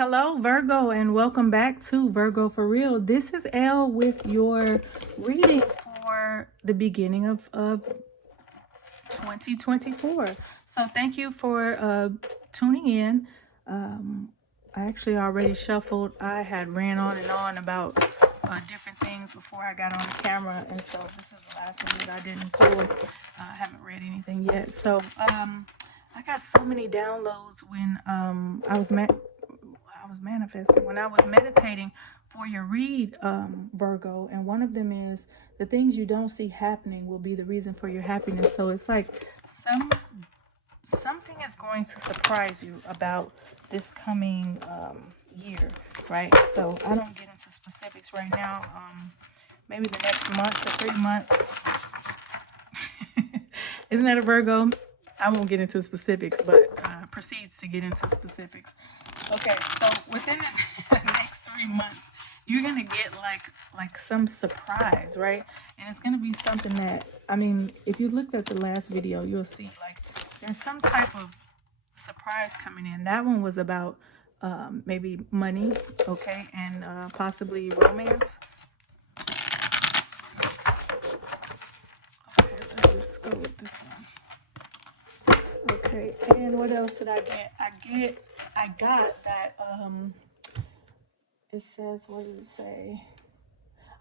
Hello, Virgo, and welcome back to Virgo for Real. This is Elle with your reading for the beginning of 2024. So thank you for tuning in. I actually already shuffled. I had ran on and on about different things before I got on the camera, and so this is the last one that I didn't pull. I haven't read anything yet. So I got so many downloads when I was manifesting, when I was meditating for your read, Virgo, and one of them is the things you don't see happening will be the reason for your happiness. So it's like something is going to surprise you about this coming year, right? So I don't get into specifics right now. Maybe the next month or 3 months. Isn't that a Virgo? I won't get into specifics, but proceeds to get into specifics. Okay, so within the next 3 months, you're gonna get like some surprise, right? And it's gonna be something that, I mean, if you looked at the last video, you'll see like there's some type of surprise coming in. That one was about maybe money, okay, and possibly romance. Okay, let's just go with this one. Okay, and what else did I get? I got that, it says, what does it say?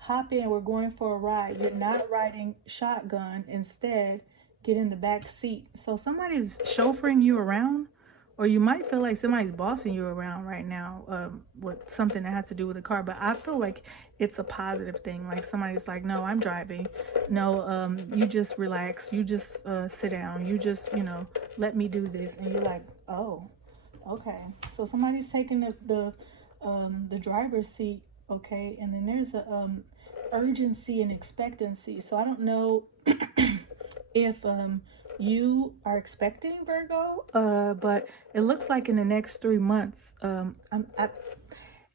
Hop in, we're going for a ride. You're not riding shotgun. Instead, get in the back seat. So somebody's chauffeuring you around, or you might feel like somebody's bossing you around right now with something that has to do with the car. But I feel like it's a positive thing. Like somebody's like, no, I'm driving. No, you just relax. You just sit down. You just, let me do this. And you're like, oh, okay. So somebody's taking the driver's seat, okay? And then there's a urgency and expectancy. So I don't know if you are expecting, Virgo, but it looks like in the next 3 months,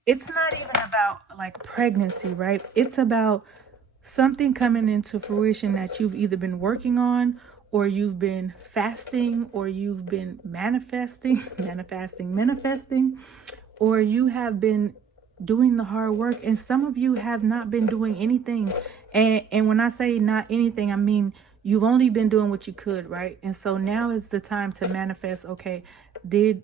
it's not even about like pregnancy, right? It's about something coming into fruition that you've either been working on, or you've been fasting, or you've been manifesting, or you have been doing the hard work. And some of you have not been doing anything. And when I say not anything, I mean you've only been doing what you could, right? And so now is the time to manifest. Okay, did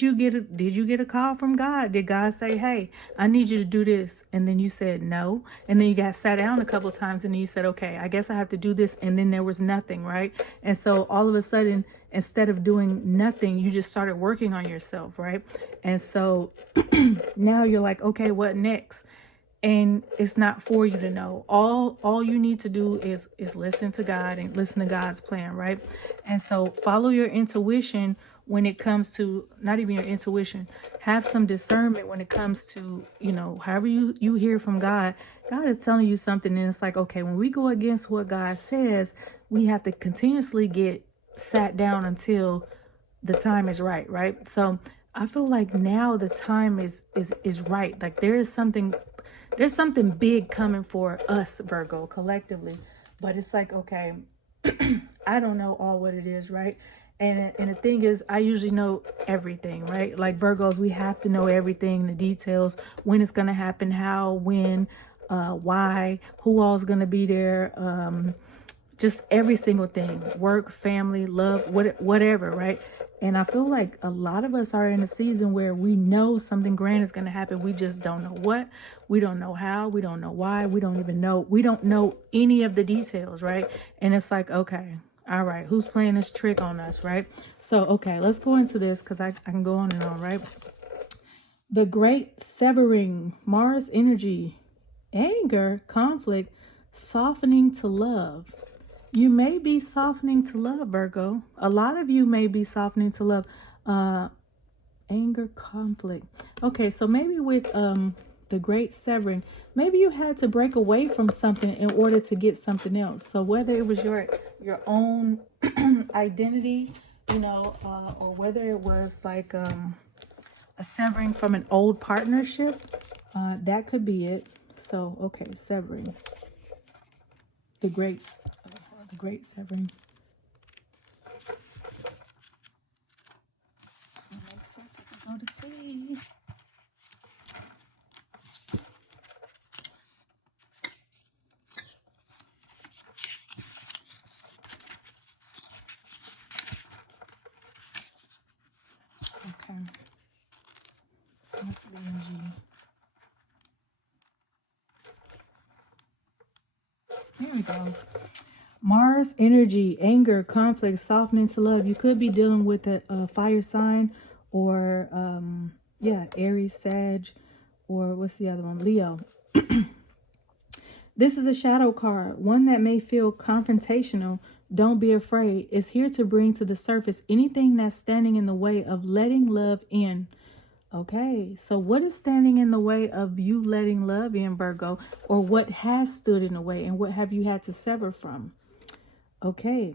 you get a call from God? Did God say, hey, I need you to do this? And then you said no. And then you got sat down a couple of times and then you said, okay, I guess I have to do this. And then there was nothing, right? And so all of a sudden, instead of doing nothing, you just started working on yourself, right? And so now you're like, okay, what next? And it's not for you to know. All you need to do is listen to God and listen to God's plan, right? And so follow your intuition when it comes to, not even your intuition, have some discernment when it comes to, however you hear from God. God is telling you something, and it's like, okay, when we go against what God says, we have to continuously get sat down until the time is right, right? So I feel like now the time is right. Like there's something big coming for us, Virgo, collectively. But it's like, okay, I don't know all what it is, right? And the thing is, I usually know everything, right? Like Virgos, we have to know everything, the details, when it's going to happen, how, when, why, who all's going to be there, just every single thing, work, family, love, whatever, right? And I feel like a lot of us are in a season where we know something grand is going to happen. We just don't know what, we don't know how, we don't know why, we don't know any of the details, right? And it's like, okay, all right, who's playing this trick on us, right? So, okay, let's go into this because I can go on and on, right? The great severing, Mars energy, anger, conflict, softening to love. You may be softening to love, Virgo. A lot of you may be softening to love. Anger, conflict. Okay, so maybe with the great severing, maybe you had to break away from something in order to get something else. So whether it was your own identity, or whether it was like a severing from an old partnership, that could be it. So, okay, severing. The great severing. It makes sense if we go to T. What's energy? Here we go. Mars energy, anger, conflict, softening to love. You could be dealing with a fire sign, or yeah, Aries, Sag, or what's the other one? Leo. This is a shadow card, one that may feel confrontational. Don't be afraid. It's here to bring to the surface anything that's standing in the way of letting love in. Okay, so what is standing in the way of you letting love in, Virgo? Or what has stood in the way, and what have you had to sever from? Okay.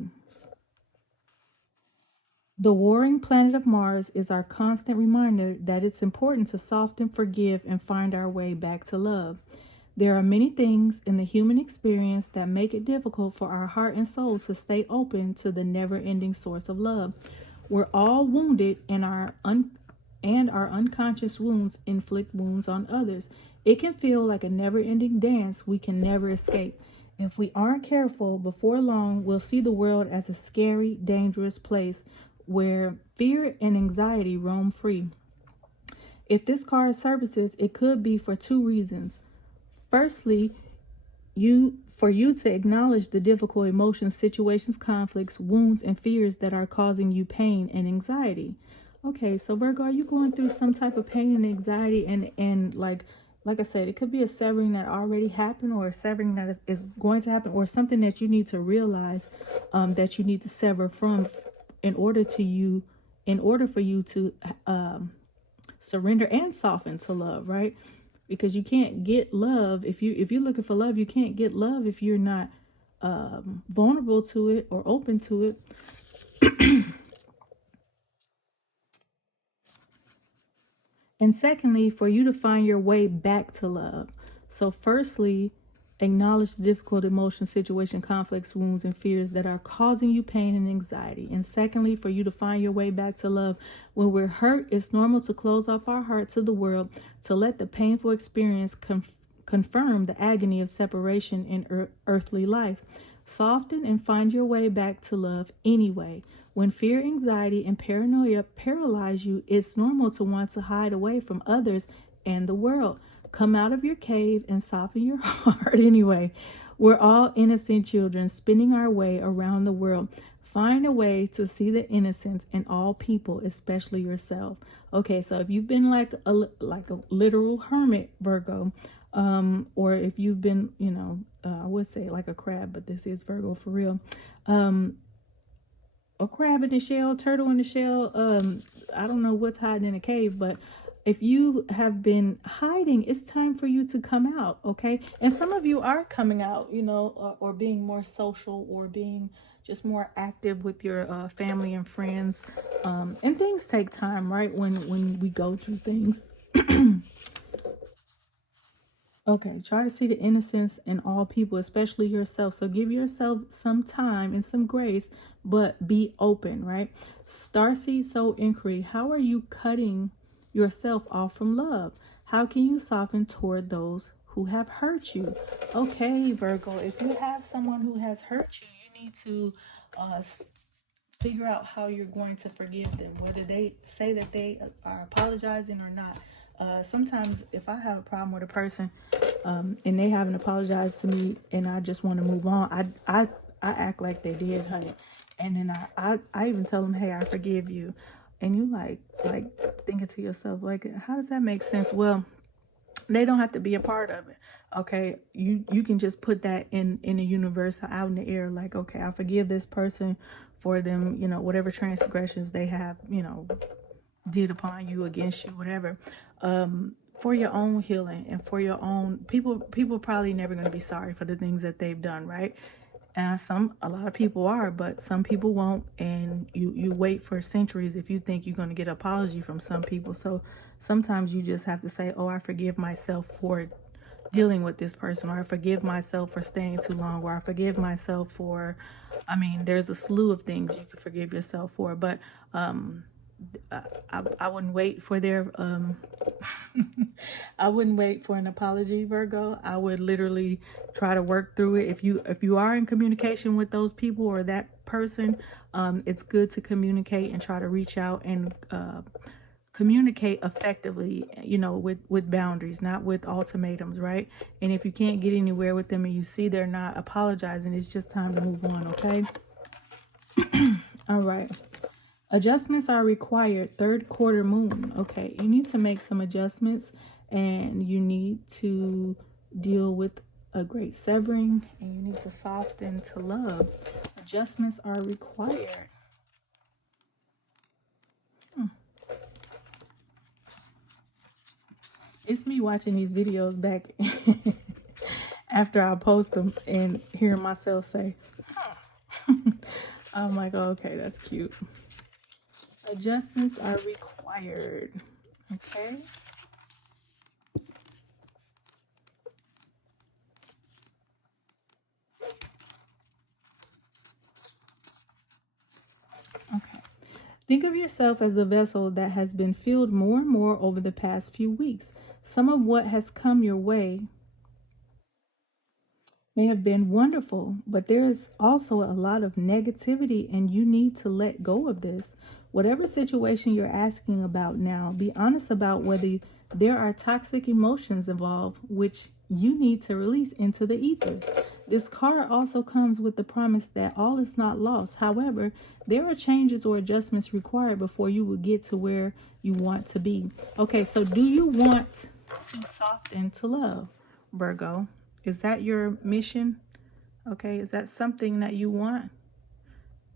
The warring planet of Mars is our constant reminder that it's important to soften, forgive, and find our way back to love. There are many things in the human experience that make it difficult for our heart and soul to stay open to the never-ending source of love. We're all wounded, and our unconscious wounds inflict wounds on others. It can feel like a never-ending dance we can never escape. If we aren't careful, before long, we'll see the world as a scary, dangerous place where fear and anxiety roam free. If this card services, it could be for two reasons. Firstly, for you to acknowledge the difficult emotions, situations, conflicts, wounds, and fears that are causing you pain and anxiety. Okay, so Virgo, are you going through some type of pain and anxiety, and like I said, it could be a severing that already happened, or a severing that is going to happen, or something that you need to realize that you need to sever from in order for you to surrender and soften to love, right? Because you can't get love if you're looking for love. You can't get love if you're not vulnerable to it or open to it. And secondly, for you to find your way back to love. So firstly, acknowledge the difficult emotion, situation, conflicts, wounds, and fears that are causing you pain and anxiety. And secondly, for you to find your way back to love. When we're hurt, it's normal to close off our heart to the world, to let the painful experience confirm the agony of separation in earthly life. Soften and find your way back to love anyway. When fear, anxiety, and paranoia paralyze you, it's normal to want to hide away from others and the world. Come out of your cave and soften your heart anyway. We're all innocent children spinning our way around the world. Find a way to see the innocence in all people, especially yourself. Okay, so if you've been like a literal hermit, Virgo, or if you've been, I would say like a crab, but this is Virgo for real. A crab in the shell, turtle in the shell. I don't know what's hiding in a cave, but if you have been hiding, it's time for you to come out, okay? And some of you are coming out, or being more social, or being just more active with your family and friends. And things take time, right? When we go through things. Okay, try to see the innocence in all people, especially yourself. So give yourself some time and some grace, but be open, right? Starseed Soul Inquiry. How are you cutting yourself off from love? How can you soften toward those who have hurt you? Okay, Virgo, if you have someone who has hurt you, you need to figure out how you're going to forgive them, whether they say that they are apologizing or not. Sometimes if I have a problem with a person and they haven't apologized to me and I just want to move on, I act like they did, honey. And then I even tell them, hey, I forgive you. And you like thinking to yourself, like, how does that make sense? Well, they don't have to be a part of it. Okay, you can just put that in the universe, out in the air, like, okay, I forgive this person for them, whatever transgressions they have, did upon you, against you, whatever, for your own healing and for your own people probably never going to be sorry for the things that they've done, right? And a lot of people are, but some people won't, and you wait for centuries if you think you're going to get an apology from some people. So sometimes you just have to say, oh, I forgive myself for dealing with this person, or I forgive myself for staying too long, or I forgive myself for, there's a slew of things you can forgive yourself for, but I wouldn't wait for their I wouldn't wait for an apology, Virgo. I would literally try to work through it. If you are in communication with those people or that person, it's good to communicate and try to reach out and communicate effectively, you know, with boundaries, not with ultimatums, right? And if you can't get anywhere with them and you see they're not apologizing, it's just time to move on, okay? All right. Adjustments are required. Third quarter moon. Okay, you need to make some adjustments, and you need to deal with a great severing, and you need to soften to love. Adjustments are required. It's me watching these videos back after I post them and hearing myself say, I'm like, oh, okay, that's cute. Adjustments are required. Okay. Okay. Think of yourself as a vessel that has been filled more and more over the past few weeks. Some of what has come your way may have been wonderful, but there is also a lot of negativity, and you need to let go of this. Whatever situation you're asking about now, be honest about whether there are toxic emotions involved, which you need to release into the ethers. This card also comes with the promise that all is not lost. However, there are changes or adjustments required before you will get to where you want to be. Okay, so do you want to soften to love, Virgo? Is that your mission? Okay, is that something that you want?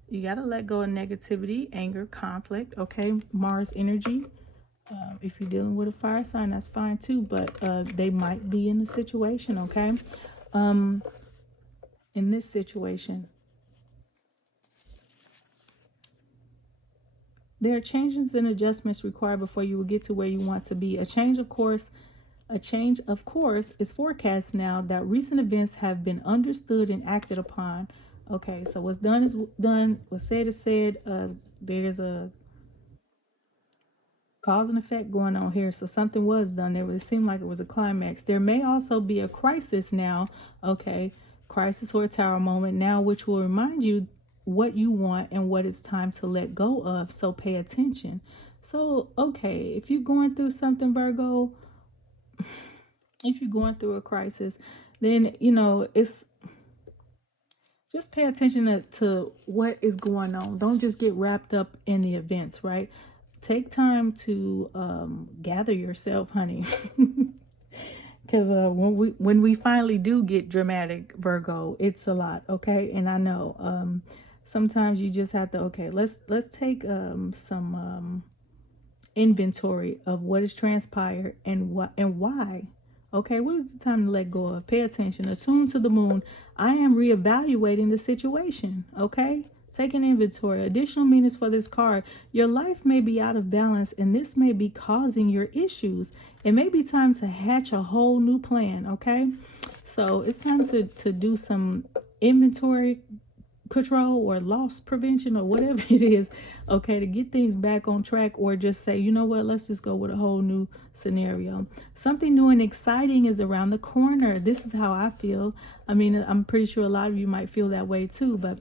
You got to let go of negativity, anger, conflict. Okay, Mars energy. If you're dealing with a fire sign, that's fine too, but they might be in the situation, okay? In this situation, there are changes and adjustments required before you will get to where you want to be. A change, of course, is forecast now that recent events have been understood and acted upon. Okay, so what's done is done. What's said is said. There's a cause and effect going on here. So something was done. It seemed like it was a climax. There may also be a crisis now. Okay, crisis or a tower moment now, which will remind you what you want and what it's time to let go of. So pay attention. So, okay, if you're going through something, Virgo, if you're going through a crisis, then, you know, it's just pay attention to what is going on. Don't just get wrapped up in the events, right? Take time to gather yourself, honey. Because when we finally do get dramatic, Virgo, it's a lot, okay? And I know sometimes you just have to, okay, let's take some inventory of what has transpired and what and why. Okay, what is the time to let go of? Pay attention. Attune to the moon. I am reevaluating the situation. Okay, take an inventory. Additional meanings for this card. Your life may be out of balance, and this may be causing your issues. It may be time to hatch a whole new plan. Okay, so it's time to do some inventory control or loss prevention or whatever it is, okay, to get things back on track, or just say, you know what, let's just go with a whole new scenario. Something new and exciting is around the corner. This is how I feel. I mean, I'm pretty sure a lot of you might feel that way too, but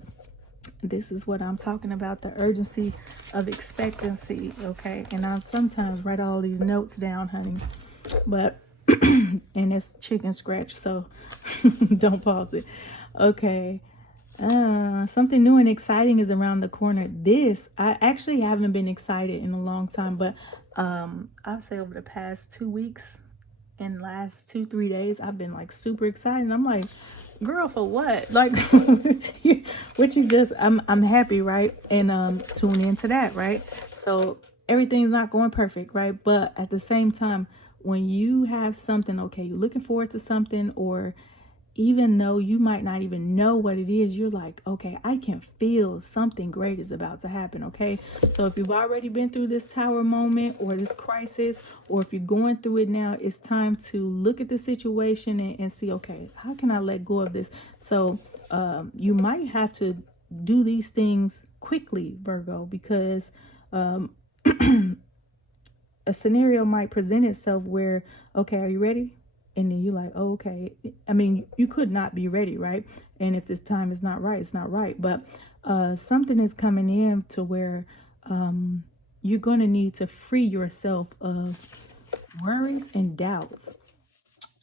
this is what I'm talking about, the urgency of expectancy, okay? And I sometimes write all these notes down, honey, but and it's chicken scratch, so don't pause it. Okay. Something new and exciting is around the corner. This, I actually haven't been excited in a long time, but I'll say over the past 2 weeks and last 2-3 days, I've been like super excited. I'm like, girl, for what? Like, which you just, I'm happy, right? And tune into that, right? So everything's not going perfect, right? But at the same time, when you have something, okay, you're looking forward to something, or even though you might not even know what it is, you're like, okay, I can feel something great is about to happen, okay? So if you've already been through this tower moment or this crisis, or if you're going through it now, it's time to look at the situation and see, okay, how can I let go of this? So you might have to do these things quickly, Virgo, because a scenario might present itself where, okay, are you ready? And then you're like, oh, okay. I mean, you could not be ready, right? And if this time is not right, it's not right. But something is coming in to where you're going to need to free yourself of worries and doubts.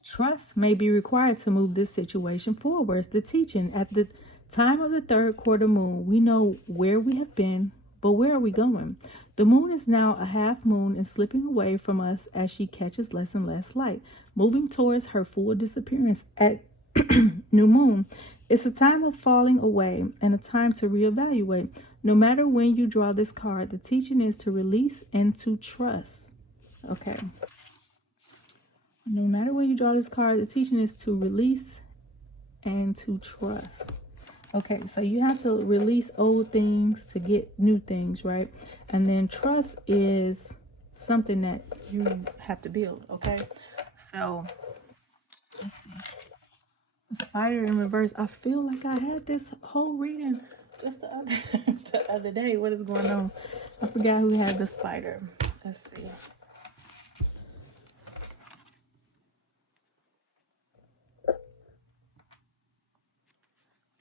Trust may be required to move this situation forward. The teaching at the time of the third quarter moon, we know where we have been, but where are we going? The moon is now a half moon and slipping away from us as she catches less and less light, moving towards her full disappearance at new moon. It's a time of falling away and a time to reevaluate. No matter when you draw this card, the teaching is to release and to trust. Okay. No matter when you draw this card, the teaching is to release and to trust. Okay, so you have to release old things to get new things, right? And then trust is something that you have to build, okay? So, let's see. The spider in reverse. I feel like I had this whole reading just the other day. What is going on? I forgot who had the spider. Let's see.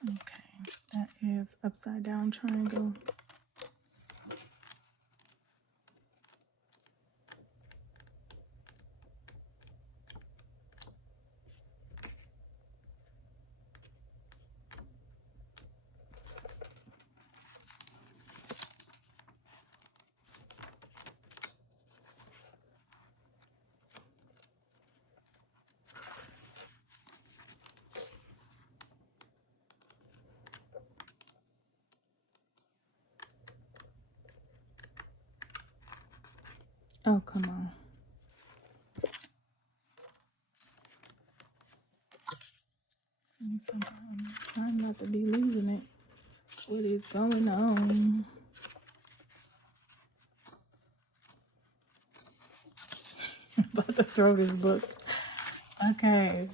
Okay, that is upside down triangle. Oh, come on. I'm trying not to be losing it. What is going on? I'm about to throw this book. Okay.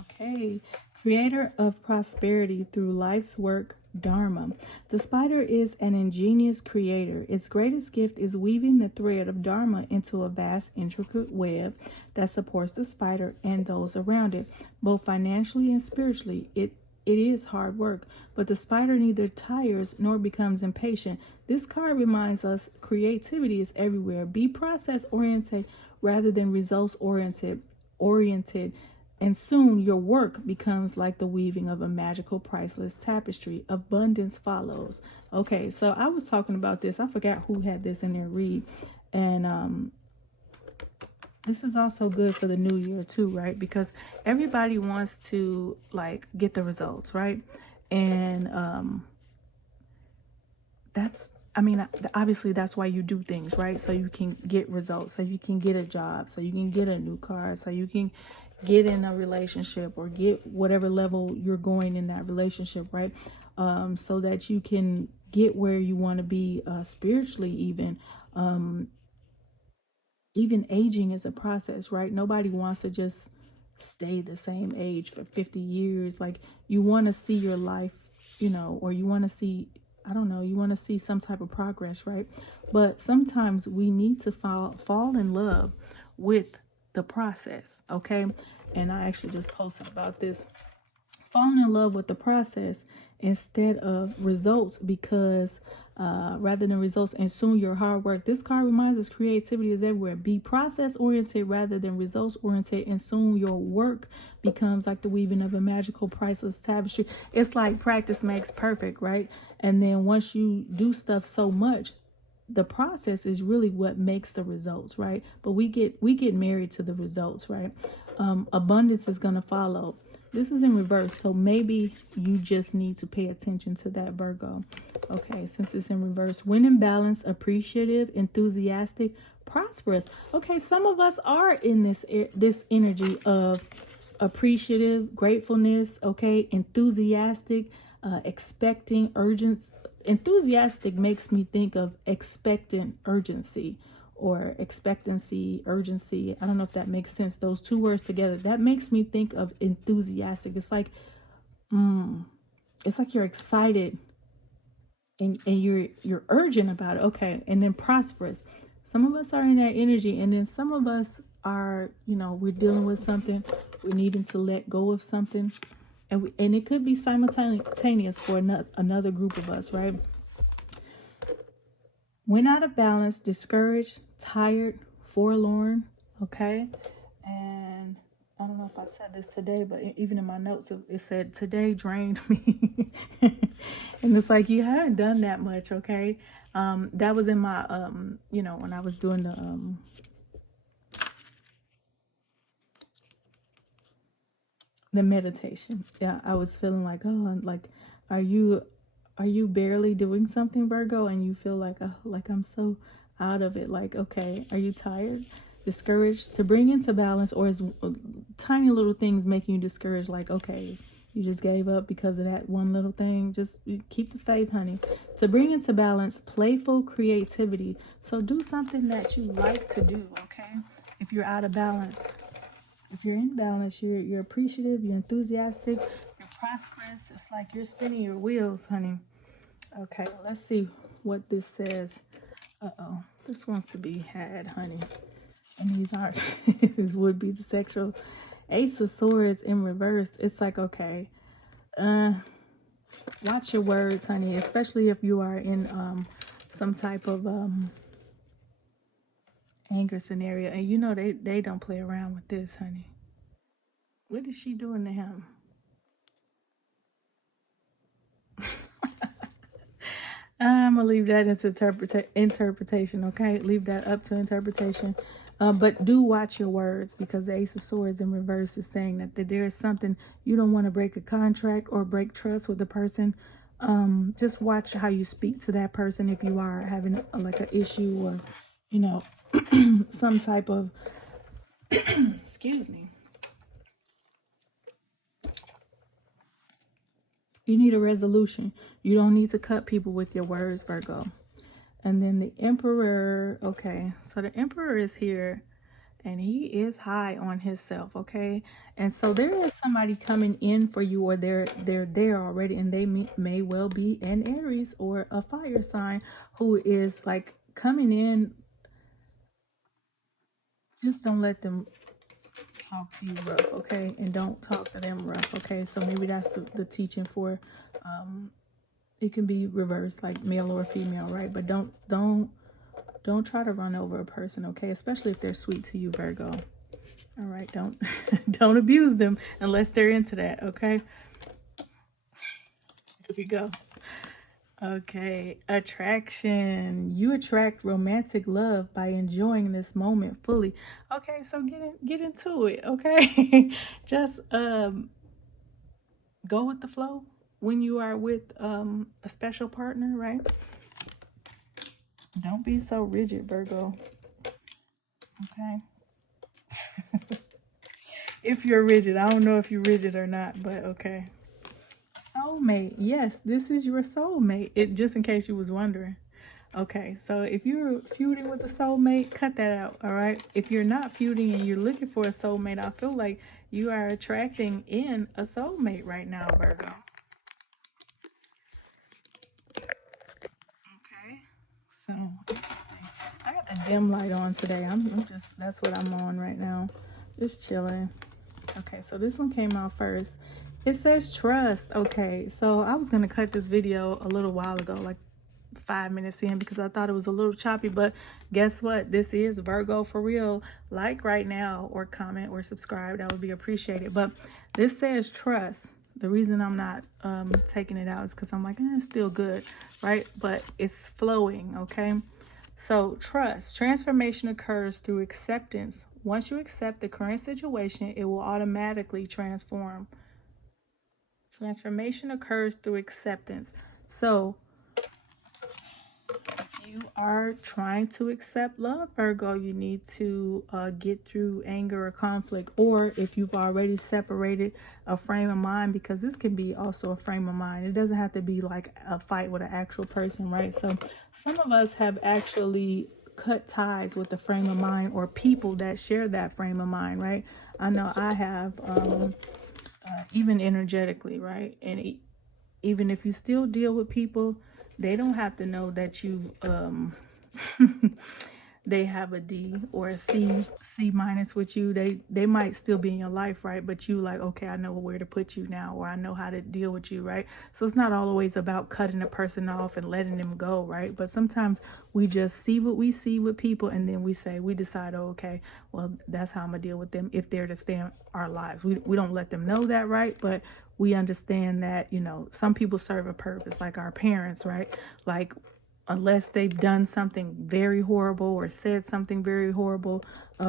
Okay. Creator of prosperity through life's work, Dharma. The spider is an ingenious creator. Its greatest gift is weaving the thread of Dharma into a vast, intricate web that supports the spider and those around it, both financially and spiritually. It is hard work, but the spider neither tires nor becomes impatient. This card reminds us creativity is everywhere. Be process oriented rather than results oriented. And soon your work becomes like the weaving of a magical, priceless tapestry. Abundance follows. Okay, so I was talking about this. I forgot who had this in their read. And this is also good for the new year too, right? Because everybody wants to like get the results, right? And obviously that's why you do things, right? So you can get results, so you can get a job, so you can get a new car, so you can get in a relationship or get whatever level you're going in that relationship, right? So that you can get where you want to be spiritually even. Even aging is a process, right? Nobody wants to just stay the same age for 50 years. Like you want to see your life, or you want to see, I don't know, you want to see some type of progress, right? But sometimes we need to fall in love with the process, okay? And I actually just posted about this. Falling in love with the process instead of results, because rather than results, and soon your hard work. This card reminds us creativity is everywhere. Be process oriented rather than results oriented, and soon your work becomes like the weaving of a magical, priceless tapestry. It's like practice makes perfect, right? And then once you do stuff so much, the process is really what makes the results, right? But we get married to the results, right? Abundance is going to follow. This is in reverse, so maybe you just need to pay attention to that, Virgo. Okay, since it's in reverse. When in balance, appreciative, enthusiastic, prosperous. Okay, some of us are in this energy of appreciative, gratefulness, okay, enthusiastic, expecting, urgent. Enthusiastic makes me think of expectant urgency, or expectancy, urgency. I don't know if that makes sense. Those two words together, that makes me think of enthusiastic. It's like you're excited and you're urgent about it. Okay. And then prosperous. Some of us are in that energy, and then some of us are, we're dealing with something, we're needing to let go of something, and it could be simultaneous for another group of us, right? When out of balance, discouraged, tired, forlorn, okay? And I don't know if I said this today, but even in my notes, it said today drained me. And it's like, you hadn't done that much, okay? That was in my, when I was doing the meditation. Yeah, I was feeling like, oh, like, are you barely doing something, Virgo, and you feel like, oh, like I'm so out of it? Like, okay, are you tired, discouraged? To bring into balance, or is tiny little things making you discouraged? Like, okay, you just gave up because of that one little thing. Just keep the faith, honey. To bring into balance, playful creativity. So do something that you like to do, okay? If you're out of balance. If you're in balance, you're appreciative, you're enthusiastic, you're prosperous. It's like you're spinning your wheels, honey. Okay, let's see what this says. Uh-oh, this wants to be had, honey. And these aren't. This would be the sexual. Ace of Swords in reverse. It's like, okay, watch your words, honey, especially if you are in some type of anger scenario. And you know they don't play around with this, honey. What is she doing to him? I'm gonna leave that into interpretation, okay? Leave that up to interpretation. But do watch your words, because the Ace of Swords in reverse is saying that there is something, you don't want to break a contract or break trust with the person. Just watch how you speak to that person if you are having like an issue, or some type of excuse me. You need a resolution. You don't need to cut people with your words, Virgo. And then the Emperor, okay, so the Emperor is here, and he is high on himself, okay? And so there is somebody coming in for you, or they're there already, and they may well be an Aries or a fire sign who is like coming in. Just don't let them talk to you rough, okay? And don't talk to them rough, okay? So maybe that's the teaching for it can be reversed, like male or female, right? But don't try to run over a person, okay? Especially if they're sweet to you, Virgo. All right, don't don't abuse them unless they're into that, okay? Here we go. Okay, attraction. You attract romantic love by enjoying this moment fully. Okay, so get into it, okay? Just go with the flow when you are with a special partner, right? Don't be so rigid, Virgo. Okay. If you're rigid, I don't know if you're rigid or not, but okay. Soulmate. Yes, this is your soulmate. It, just in case you was wondering. Okay, so if you're feuding with a soulmate, cut that out, all right? If you're not feuding and you're looking for a soulmate, I feel like you are attracting in a soulmate right now, Virgo. Okay, so interesting. I got the dim light on today. I'm just, that's what I'm on right now. Just chilling. Okay, so this one came out first. It says trust. Okay, so I was going to cut this video a little while ago, like 5 minutes in, because I thought it was a little choppy, but guess what? This is Virgo for real. Like right now, or comment or subscribe. That would be appreciated. But this says trust. The reason I'm not taking it out is because I'm like, it's still good, right? But it's flowing, okay? So trust. Transformation occurs through acceptance. Once you accept the current situation, it will automatically transform. Transformation occurs through acceptance. So if you are trying to accept love, Virgo, you need to get through anger or conflict. Or if you've already separated, a frame of mind, because this can be also a frame of mind. It doesn't have to be like a fight with an actual person, right? So some of us have actually cut ties with the frame of mind, or people that share that frame of mind, right? I know I have, even energetically, right? And even if you still deal with people, they don't have to know that you they have a D or a C minus with you. They might still be in your life, right? But you like, okay, I know where to put you now, or I know how to deal with you, right? So it's not always about cutting a person off and letting them go, right? But sometimes we just see what we see with people, and then we decide, oh, okay, well, that's how I'm gonna deal with them if they're to stay in our lives. We don't let them know that, right? But we understand that, you know, some people serve a purpose, like our parents, right? Like, unless they've done something very horrible or said something very horrible,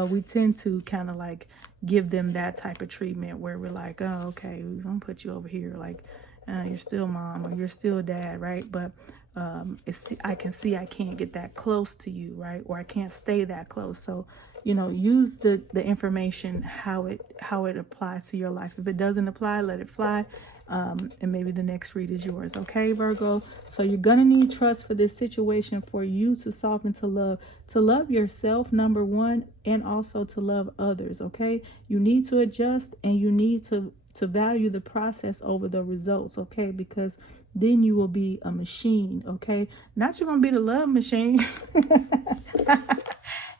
we tend to kind of like give them that type of treatment where we're like, oh, okay, we're gonna put you over here, like you're still mom or you're still dad, right? But I can see I can't get that close to you, right? Or I can't stay that close. So, you know, use the information how it applies to your life. If it doesn't apply, let it fly. And maybe the next read is yours. Okay, Virgo? So you're going to need trust for this situation for you to soften to love yourself, number one, and also to love others. Okay, you need to adjust, and you need to value the process over the results. Okay, because then you will be a machine. Okay, not you're going to be the love machine.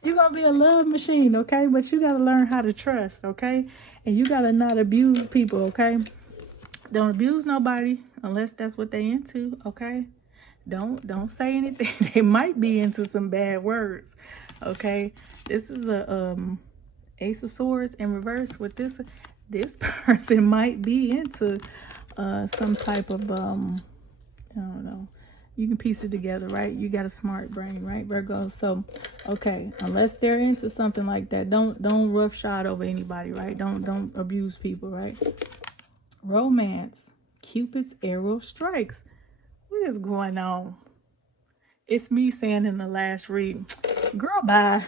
You're going to be a love machine. Okay, but you got to learn how to trust. Okay, and you got to not abuse people. Okay, don't abuse nobody unless that's what they into. Okay, don't say anything. They might be into some bad words. Okay, this is a Ace of Swords in reverse. With this person might be into some type of I don't know. You can piece it together, right? You got a smart brain, right, Virgo? So, okay, unless they're into something like that, don't roughshod over anybody, right? Don't abuse people, right? Romance. Cupid's arrow strikes. What is going on? It's me saying in the last read, girl, bye.